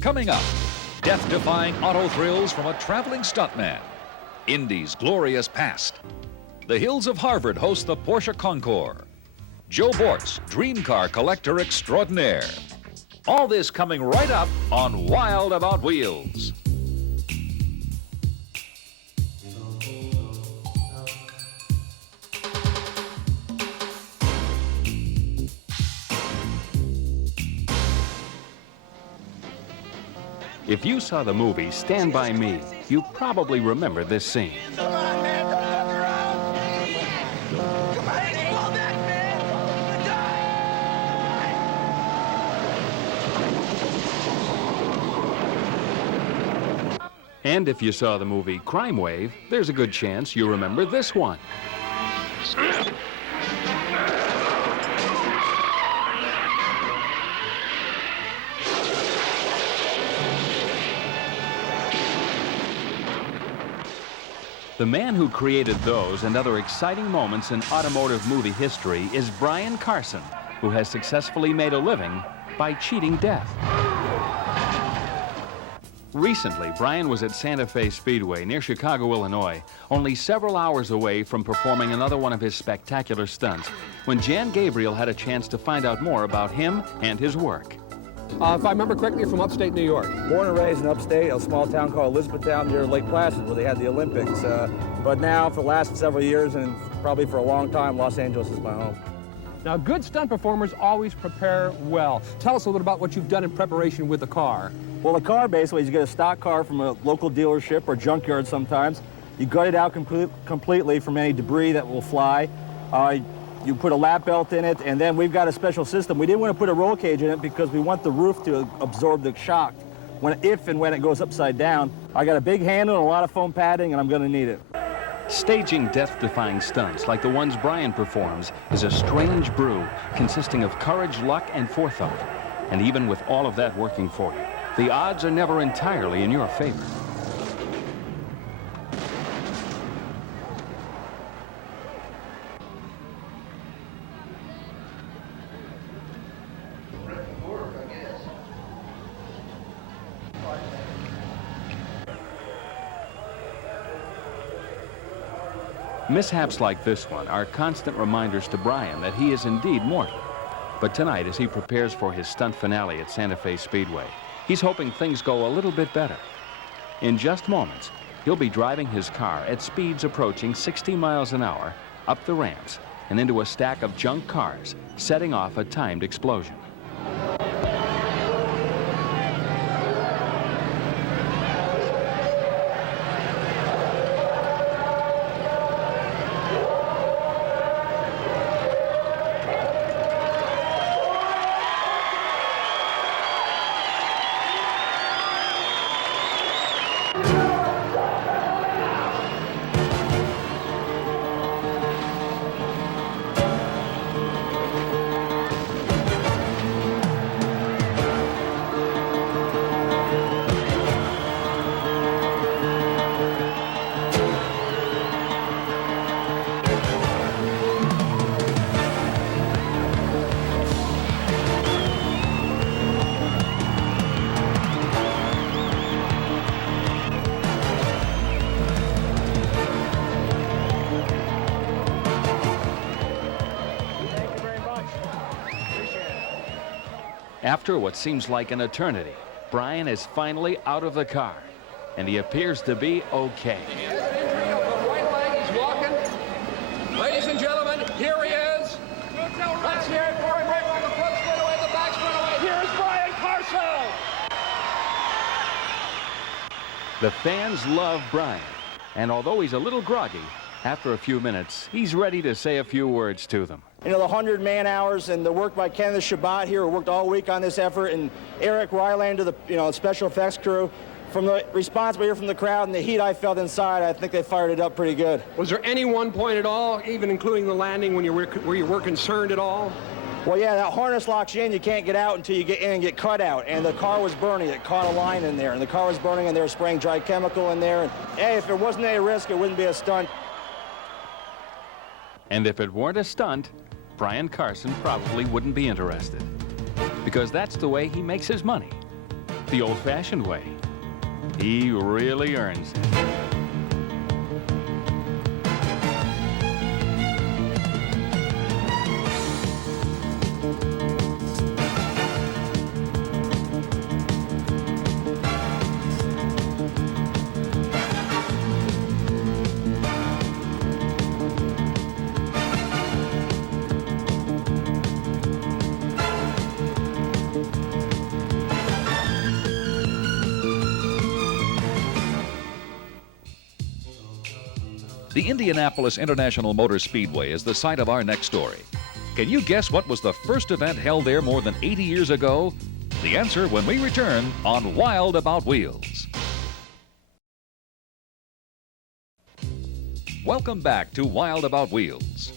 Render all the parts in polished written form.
Coming up, death-defying auto thrills from a traveling stuntman. Indy's glorious past. The hills of Harvard host the Porsche Concours. Joe Bort's dream car collector extraordinaire. All this coming right up on Wild About Wheels. If you saw the movie Stand By Me, you probably remember this scene. Come on, man, don't fuck around. Come on, it's all that, man. Die. And if you saw the movie Crime Wave, there's a good chance you remember this one. The man who created those and other exciting moments in automotive movie history is Brian Carson, who has successfully made a living by cheating death. Recently, Brian was at Santa Fe Speedway near Chicago, Illinois, only several hours away from performing another one of his spectacular stunts, when Jan Gabriel had a chance to find out more about him and his work. If I remember correctly, you're from upstate New York. Born and raised in upstate, a small town called Elizabethtown near Lake Placid, where they had the Olympics. But now, for the last several years, and probably for a long time, Los Angeles is my home. Now, good stunt performers always prepare well. Tell us a little bit about what you've done in preparation with the car. Well, the car, basically, is you get a stock car from a local dealership or junkyard sometimes. You gut it out completely from any debris that will fly. You put a lap belt in it, and then we've got a special system. We didn't want to put a roll cage in it because we want the roof to absorb the shock if and when it goes upside down. I got a big handle and a lot of foam padding, and I'm going to need it. Staging death-defying stunts like the ones Brian performs is a strange brew consisting of courage, luck, and forethought. And even with all of that working for you, the odds are never entirely in your favor. Mishaps like this one are constant reminders to Brian that he is indeed mortal. But tonight, as he prepares for his stunt finale at Santa Fe Speedway, he's hoping things go a little bit better. In just moments, he'll be driving his car at speeds approaching 60 miles an hour up the ramps and into a stack of junk cars, setting off a timed explosion. After what seems like an eternity, Brian is finally out of the car, and he appears to be okay. The right leg, he's walking. Ladies and gentlemen, here he is. Let's hear it for him right on the front straightaway, the back straightaway. Here's Brian Carson. The fans love Brian, and although he's a little groggy, after a few minutes, he's ready to say a few words to them. You know, the 100 man-hours and the work by Kenneth Shabbat here, who worked all week on this effort, and Eric Rylander, the special effects crew. From the response we hear from the crowd and the heat I felt inside, I think they fired it up pretty good. Was there any one point at all, even including the landing, when you were concerned at all? Well, yeah, that harness locks you in. You can't get out until you get in and get cut out. And the car was burning. It caught a line in there. And the car was burning, and they were spraying dry chemical in there. And, hey, if there wasn't any risk, it wouldn't be a stunt. And if it weren't a stunt, Brian Carson probably wouldn't be interested. Because that's the way he makes his money. the old-fashioned way. He really earns it. The Indianapolis International Motor Speedway is the site of our next story. Can you guess what was the first event held there more than 80 years ago? The answer when we return on Wild About Wheels. Welcome back to Wild About Wheels.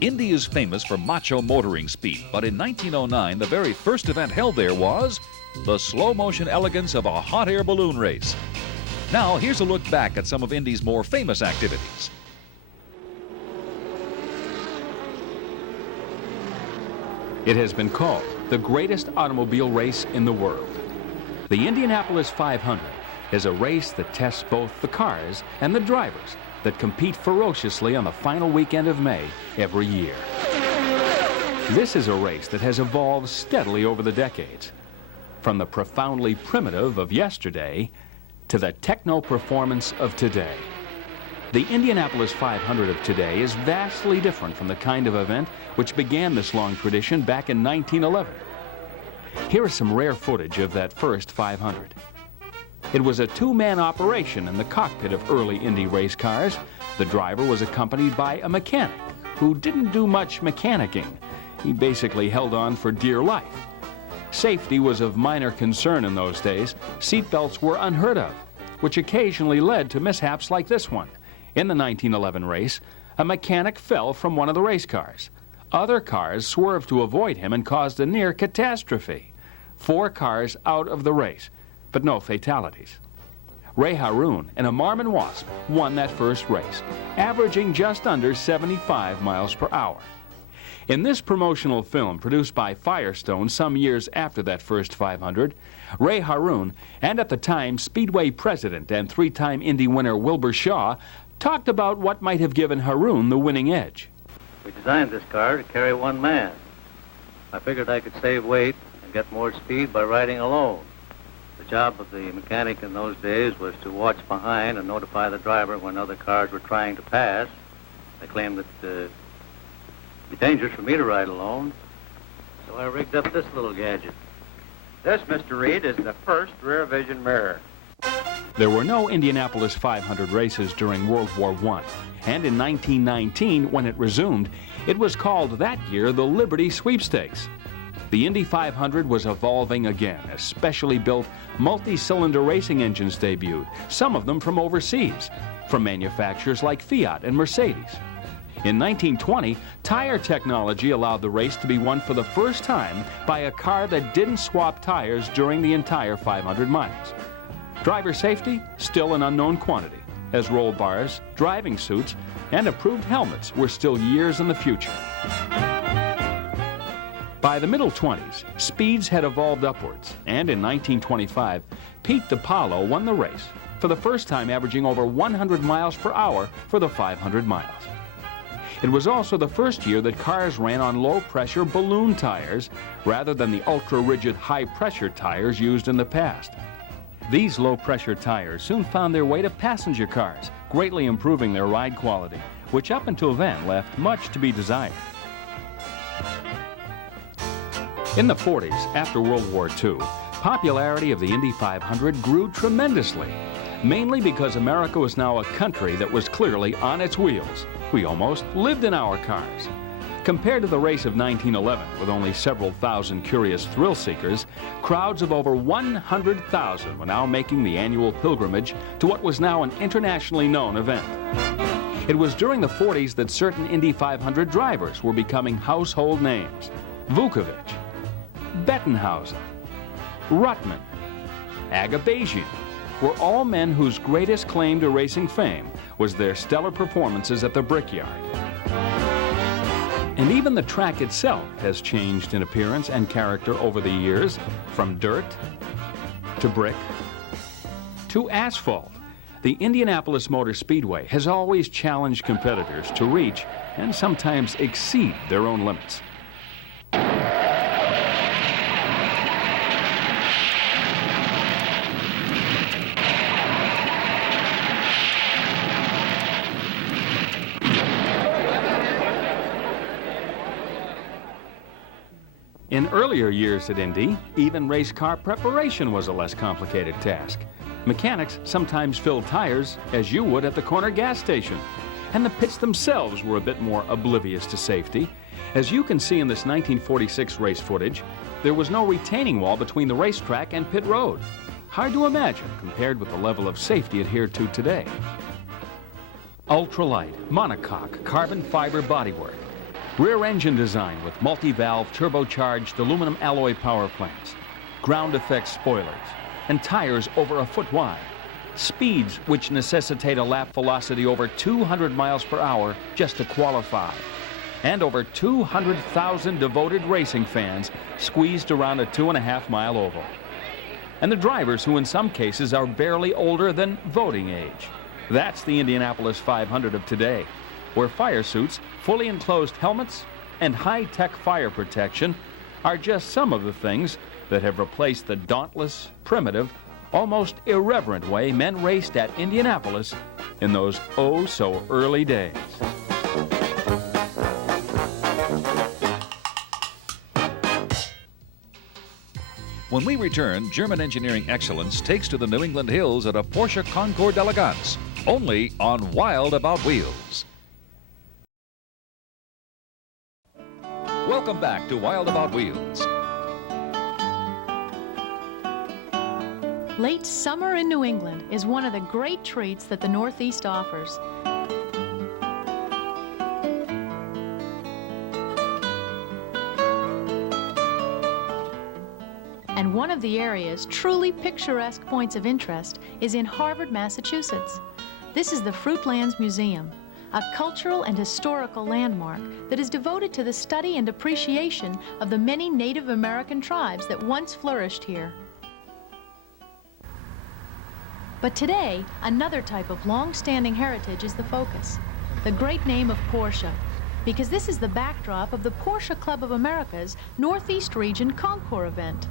Indy is famous for macho motoring speed, but in 1909, the very first event held there was the slow-motion elegance of a hot air balloon race. Now, here's a look back at some of Indy's more famous activities. It has been called the greatest automobile race in the world. The Indianapolis 500 is a race that tests both the cars and the drivers that compete ferociously on the final weekend of May every year. This is a race that has evolved steadily over the decades, from the profoundly primitive of yesterday to the techno-performance of today. The Indianapolis 500 of today is vastly different from the kind of event which began this long tradition back in 1911. Here is some rare footage of that first 500. It was a two-man operation in the cockpit of early Indy race cars. The driver was accompanied by a mechanic who didn't do much mechanicking. He basically held on for dear life. Safety was of minor concern in those days. Seatbelts were unheard of, which occasionally led to mishaps like this one. In the 1911 race, a mechanic fell from one of the race cars. Other cars swerved to avoid him and caused a near catastrophe. 4 cars out of the race, but no fatalities. Ray Haroun and a Marmon Wasp won that first race, averaging just under 75 miles per hour. In this promotional film produced by Firestone some years after that first 500, Ray Haroun and at the time Speedway president and 3-time Indy winner Wilbur Shaw talked about what might have given Haroun the winning edge. We designed this car to carry one man. I figured I could save weight and get more speed by riding alone. The job of the mechanic in those days was to watch behind and notify the driver when other cars were trying to pass. I claimed that it'd be dangerous for me to ride alone, so I rigged up this little gadget. This, Mr. Reed, is the first rear vision mirror. There were no Indianapolis 500 races during World War I, and in 1919, when it resumed, it was called that year the Liberty Sweepstakes. The Indy 500 was evolving again as specially built multi-cylinder racing engines debuted, some of them from overseas, from manufacturers like Fiat and Mercedes. In 1920, tire technology allowed the race to be won for the first time by a car that didn't swap tires during the entire 500 miles. Driver safety, still an unknown quantity, as roll bars, driving suits, and approved helmets were still years in the future. By the middle 20s, speeds had evolved upwards, and in 1925, Pete DiPaolo won the race, for the first time averaging over 100 miles per hour for the 500 miles. It was also the first year that cars ran on low-pressure balloon tires rather than the ultra-rigid high-pressure tires used in the past. These low-pressure tires soon found their way to passenger cars, greatly improving their ride quality, which up until then left much to be desired. In the 40s, after World War II, popularity of the Indy 500 grew tremendously, mainly because America was now a country that was clearly on its wheels. We almost lived in our cars. Compared to the race of 1911, with only several thousand curious thrill seekers, crowds of over 100,000 were now making the annual pilgrimage to what was now an internationally known event. It was during the 40s that certain Indy 500 drivers were becoming household names. Vukovic, Bettenhausen, Ruttman, Agabasian were all men whose greatest claim to racing fame was their stellar performances at the Brickyard. And even the track itself has changed in appearance and character over the years, from dirt to brick to asphalt. The Indianapolis Motor Speedway has always challenged competitors to reach and sometimes exceed their own limits. In earlier years at Indy, even race car preparation was a less complicated task. Mechanics sometimes filled tires as you would at the corner gas station. And the pits themselves were a bit more oblivious to safety. As you can see in this 1946 race footage, there was no retaining wall between the racetrack and pit road. Hard to imagine compared with the level of safety adhered to today. Ultralight, monocoque, carbon fiber bodywork. Rear engine design with multi-valve turbocharged aluminum alloy power plants. Ground effect spoilers. And tires over a foot wide. Speeds which necessitate a lap velocity over 200 miles per hour just to qualify. And over 200,000 devoted racing fans squeezed around a 2.5-mile oval. And the drivers who in some cases are barely older than voting age. That's the Indianapolis 500 of today, where fire suits, fully enclosed helmets, and high-tech fire protection are just some of the things that have replaced the dauntless, primitive, almost irreverent way men raced at Indianapolis in those oh-so-early days. When we return, German engineering excellence takes to the New England hills at a Porsche Concours d'Elegance, only on Wild About Wheels. Welcome back to Wild About Wheels. Late summer in New England is one of the great treats that the Northeast offers. And one of the area's truly picturesque points of interest is in Harvard, Massachusetts. This is the Fruitlands Museum, a cultural and historical landmark that is devoted to the study and appreciation of the many Native American tribes that once flourished here. But today, another type of long-standing heritage is the focus, the great name of Porsche, because this is the backdrop of the Porsche Club of America's Northeast Region Concours event.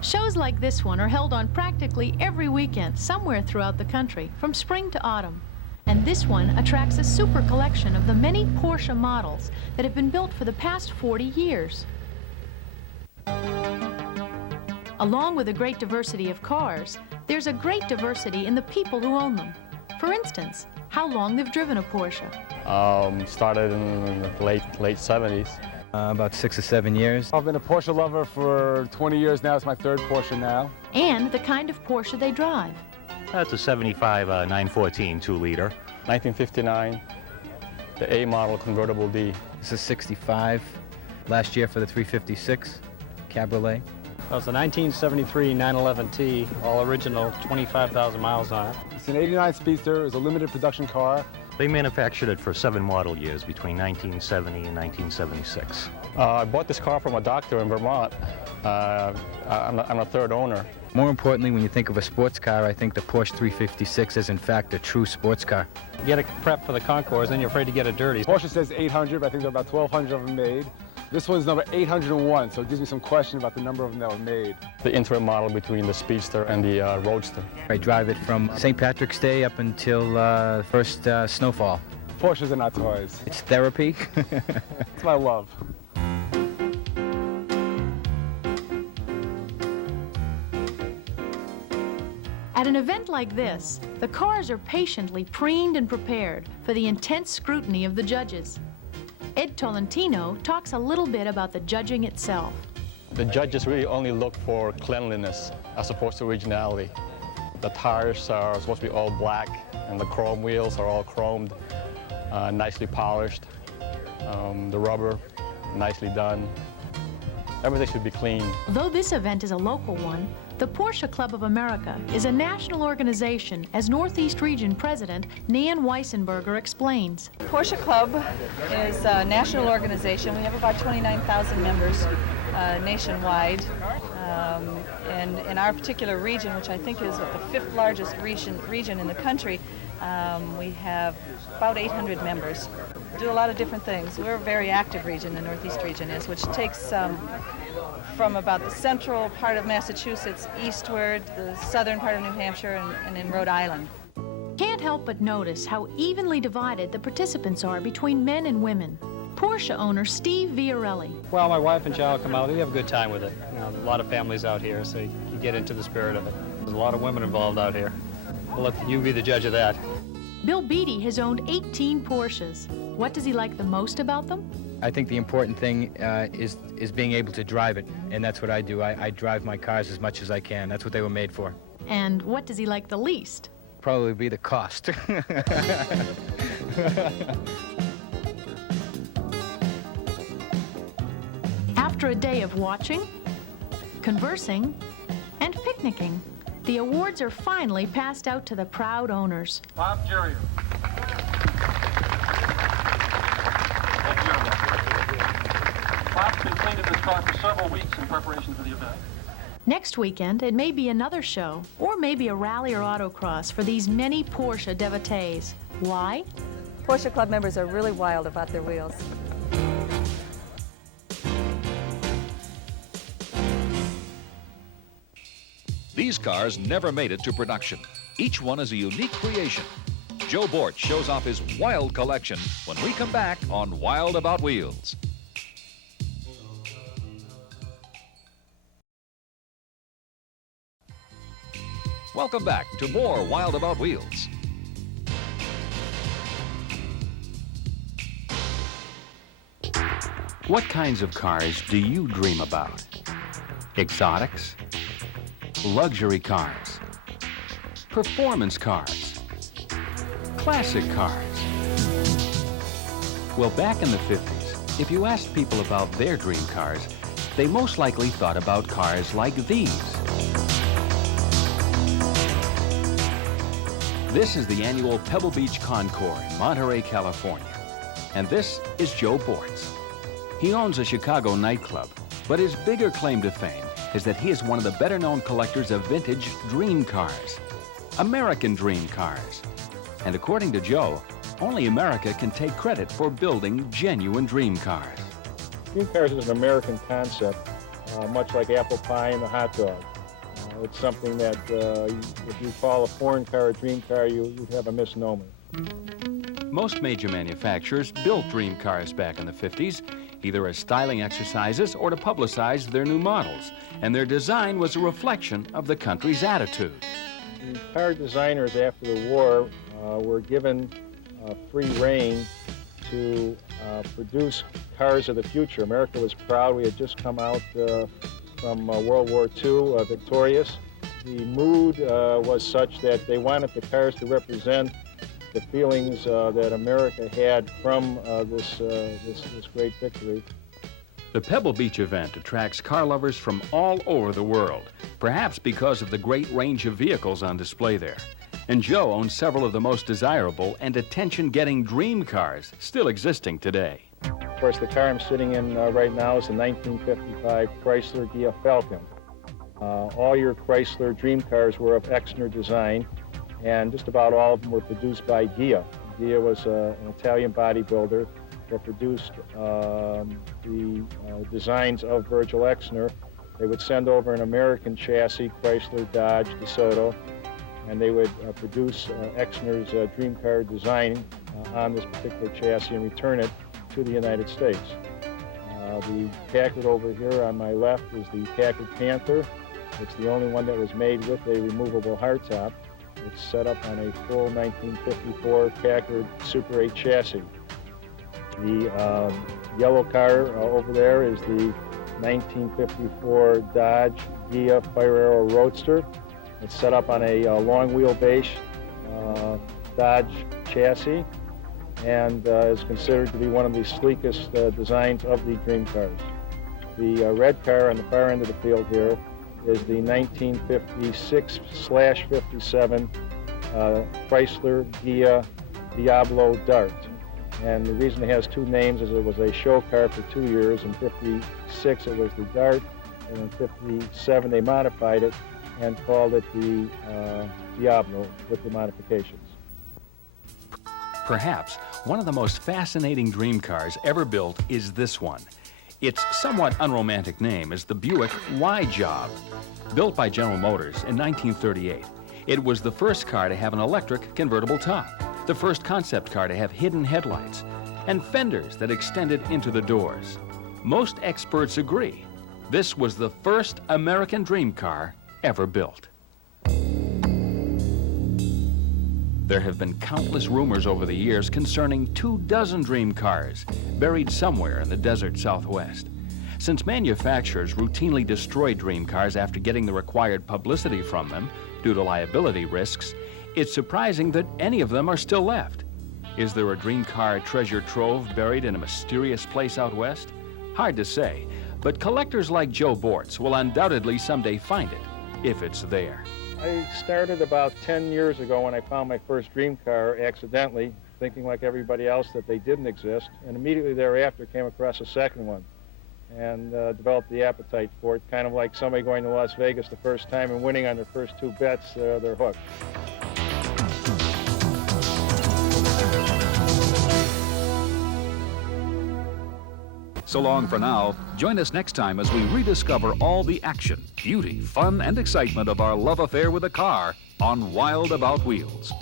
Shows like this one are held on practically every weekend somewhere throughout the country, from spring to autumn. And this one attracts a super collection of the many Porsche models that have been built for the past 40 years. Along with a great diversity of cars, there's a great diversity in the people who own them. For instance, how long they've driven a Porsche. Started in the late 70s. About 6 or 7 years. I've been a Porsche lover for 20 years now. It's my third Porsche now. And the kind of Porsche they drive. That's a 75 914 2-liter. 1959, the A model convertible D. This is 65. Last year for the 356 Cabriolet. That was the 1973 911T, all original, 25,000 miles on it. It's an 89 Speedster. It was a limited production car. They manufactured it for 7 model years between 1970 and 1976. I bought this car from a doctor in Vermont. I'm a third owner. More importantly, when you think of a sports car, I think the Porsche 356 is in fact a true sports car. You get a prep for the concours, then you're afraid to get it dirty. Porsche says 800, but I think there are about 1,200 of them made. This one's number 801, so it gives me some question about the number of them that were made. The interim model between the Speedster and the Roadster. I drive it from St. Patrick's Day up until first snowfall. Porsches are not toys. It's therapy. It's my love. At an event like this, the cars are patiently preened and prepared for the intense scrutiny of the judges. Ed Tolentino talks a little bit about the judging itself. The judges really only look for cleanliness as opposed to originality. The tires are supposed to be all black, and the chrome wheels are all chromed, nicely polished. The rubber, nicely done. Everything should be clean. Though this event is a local one, the Porsche Club of America is a national organization, as Northeast Region President Nan Weissenberger explains. Porsche Club is a national organization. We have about 29,000 members. nationwide. And in our particular region, which I think is the 5th largest region in the country, we have about 800 members. We do a lot of different things. We're a very active region, the Northeast region is, which takes from about the central part of Massachusetts eastward, the southern part of New Hampshire, and in Rhode Island. Can't help but notice how evenly divided the participants are between men and women. Porsche owner Steve Viorelli. Well, my wife and child come out. We have a good time with it. You know, a lot of families out here, so you get into the spirit of it. There's a lot of women involved out here. We'll let you be the judge of that. Bill Beatty has owned 18 Porsches. What does he like the most about them? I think the important thing is being able to drive it, and that's what I do. I drive my cars as much as I can. That's what they were made for. And what does he like the least? Probably be the cost. After a day of watching, conversing, and picnicking, the awards are finally passed out to the proud owners. Bob Jerrier. Bob's been cleaning this car for several weeks in preparation for the event. Next weekend, it may be another show, or maybe a rally or autocross for these many Porsche devotees. Why? Porsche Club members are really wild about their wheels. These cars never made it to production. Each one is a unique creation. Joe Borch shows off his wild collection when we come back on Wild About Wheels. Welcome back to more Wild About Wheels. What kinds of cars do you dream about? Exotics? Luxury cars? Performance cars? Classic cars? Well, back in the 50s, if you asked people about their dream cars, they most likely thought about cars like these. This is the annual Pebble Beach Concours in Monterey, California. And this is Joe Bortz. He owns a Chicago nightclub, but his bigger claim to fame is that he is one of the better-known collectors of vintage dream cars, American dream cars. And according to Joe, only America can take credit for building genuine dream cars. Dream cars is an American concept, much like apple pie and the hot dog. It's something that if you call a foreign car a dream car, you'd have a misnomer. Most major manufacturers built dream cars back in the 50s, either as styling exercises or to publicize their new models, and their design was a reflection of the country's attitude. The car designers after the war were given free rein to produce cars of the future. America was proud. We had just come out from World War II victorious. The mood was such that they wanted the cars to represent the feelings that America had from this great victory. The Pebble Beach event attracts car lovers from all over the world, perhaps because of the great range of vehicles on display there. And Joe owns several of the most desirable and attention-getting dream cars still existing today. Of course, the car I'm sitting in right now is a 1955 Chrysler Ghia Falcon. All your Chrysler dream cars were of Exner design, and just about all of them were produced by Ghia. Ghia was an Italian bodybuilder that produced the designs of Virgil Exner. They would send over an American chassis, Chrysler, Dodge, DeSoto, and they would produce Exner's dream car design on this particular chassis and return it to the United States. The Packard over here on my left is the Packard Panther. It's the only one that was made with a removable hardtop. It's set up on a full 1954 Packard Super 8 chassis. The yellow car over there is the 1954 Dodge Ghia Fire Arrow Roadster. It's set up on a long wheelbase Dodge chassis and is considered to be one of the sleekest designs of the dream cars. The red car on the far end of the field here is the 1956/57 Chrysler Ghia Diablo Dart. And the reason it has two names is it was a show car for 2 years. In 56 it was the Dart, and in 57 they modified it and called it the Diablo with the modifications. Perhaps one of the most fascinating dream cars ever built is this one. Its somewhat unromantic name is the Buick Y-Job. Built by General Motors in 1938, it was the first car to have an electric convertible top, the first concept car to have hidden headlights, and fenders that extended into the doors. Most experts agree this was the first American dream car ever built. There have been countless rumors over the years concerning 24 dream cars buried somewhere in the desert Southwest. Since manufacturers routinely destroy dream cars after getting the required publicity from them due to liability risks, it's surprising that any of them are still left. Is there a dream car treasure trove buried in a mysterious place out west? Hard to say, but collectors like Joe Bortz will undoubtedly someday find it, if it's there. I started about 10 years ago when I found my first dream car accidentally, thinking like everybody else that they didn't exist, and immediately thereafter came across a second one and developed the appetite for it, kind of like somebody going to Las Vegas the first time and winning on their first 2 bets, they're hooked. So long for now. Join us next time as we rediscover all the action, beauty, fun, and excitement of our love affair with a car on Wild About Wheels.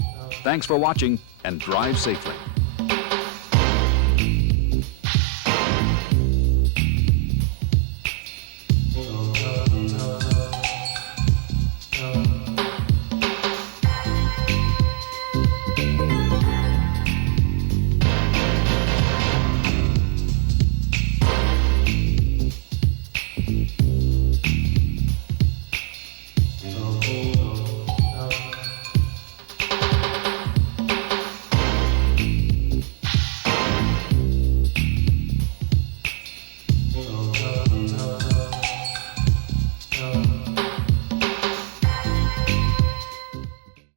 Thanks for watching, and drive safely.